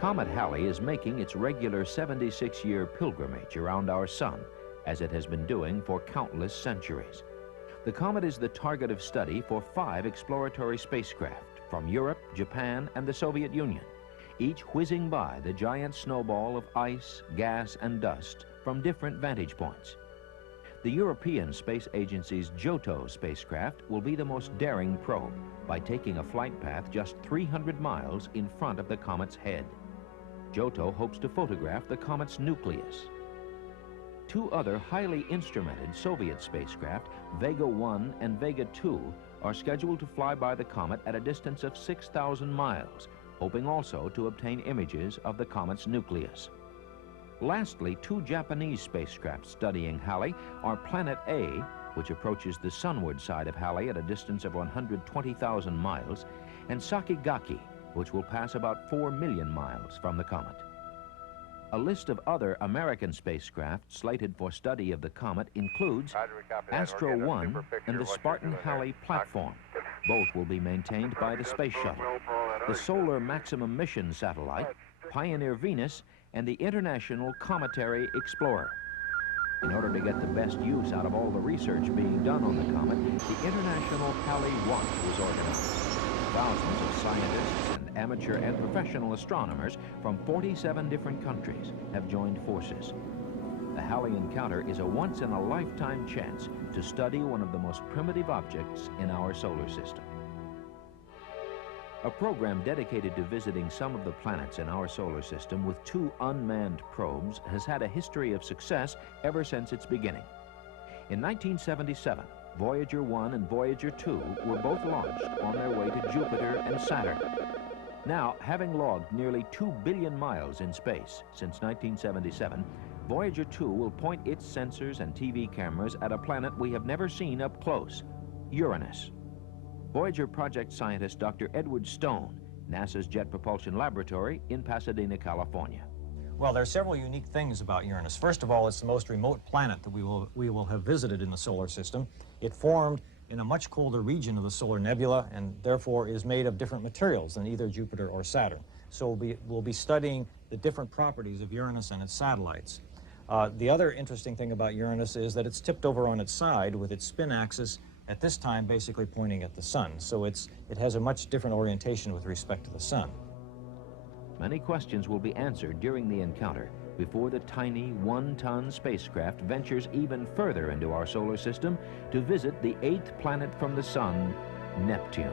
Comet Halley is making its regular 76-year pilgrimage around our sun, as it has been doing for countless centuries. The comet is the target of study for 5 exploratory spacecraft from Europe, Japan, and the Soviet Union, each whizzing by the giant snowball of ice, gas, and dust from different vantage points. The European Space Agency's Giotto spacecraft will be the most daring probe by taking a flight path just 300 miles in front of the comet's head. Giotto hopes to photograph the comet's nucleus. 2 other highly instrumented Soviet spacecraft, Vega 1 and Vega 2, are scheduled to fly by the comet at a distance of 6,000 miles, hoping also to obtain images of the comet's nucleus. Lastly, 2 Japanese spacecraft studying Halley are Planet A, which approaches the sunward side of Halley at a distance of 120,000 miles, and Sakigake, which will pass about 4 million miles from the comet. A list of other American spacecraft slated for study of the comet includes Astro 1 and the Spartan Halley platform. Both will be maintained by the Space Shuttle. The Solar Maximum Mission satellite, Pioneer Venus, and the International Cometary Explorer. In order to get the best use out of all the research being done on the comet, the International Halley Watch was organized. Thousands of scientists and amateur and professional astronomers from 47 different countries have joined forces. The Halley encounter is a once-in-a-lifetime chance to study one of the most primitive objects in our solar system. A program dedicated to visiting some of the planets in our solar system with 2 unmanned probes has had a history of success ever since its beginning. In 1977, Voyager 1 and Voyager 2 were both launched on their way to Jupiter and Saturn. Now, having logged nearly 2 billion miles in space since 1977, Voyager 2 will point its sensors and TV cameras at a planet we have never seen up close, Uranus. Voyager project scientist Dr. Edward Stone, NASA's Jet Propulsion Laboratory in Pasadena, California. Well, there are several unique things about Uranus. First of all, it's the most remote planet that we will have visited in the solar system. It formed in a much colder region of the solar nebula and therefore is made of different materials than either Jupiter or Saturn. So we'll be studying the different properties of Uranus and its satellites. The other interesting thing about Uranus is that it's tipped over on its side with its spin axis at this time basically pointing at the sun. So it has a much different orientation with respect to the sun. Many questions will be answered during the encounter before the tiny 1-ton spacecraft ventures even further into our solar system to visit the 8th planet from the sun, Neptune.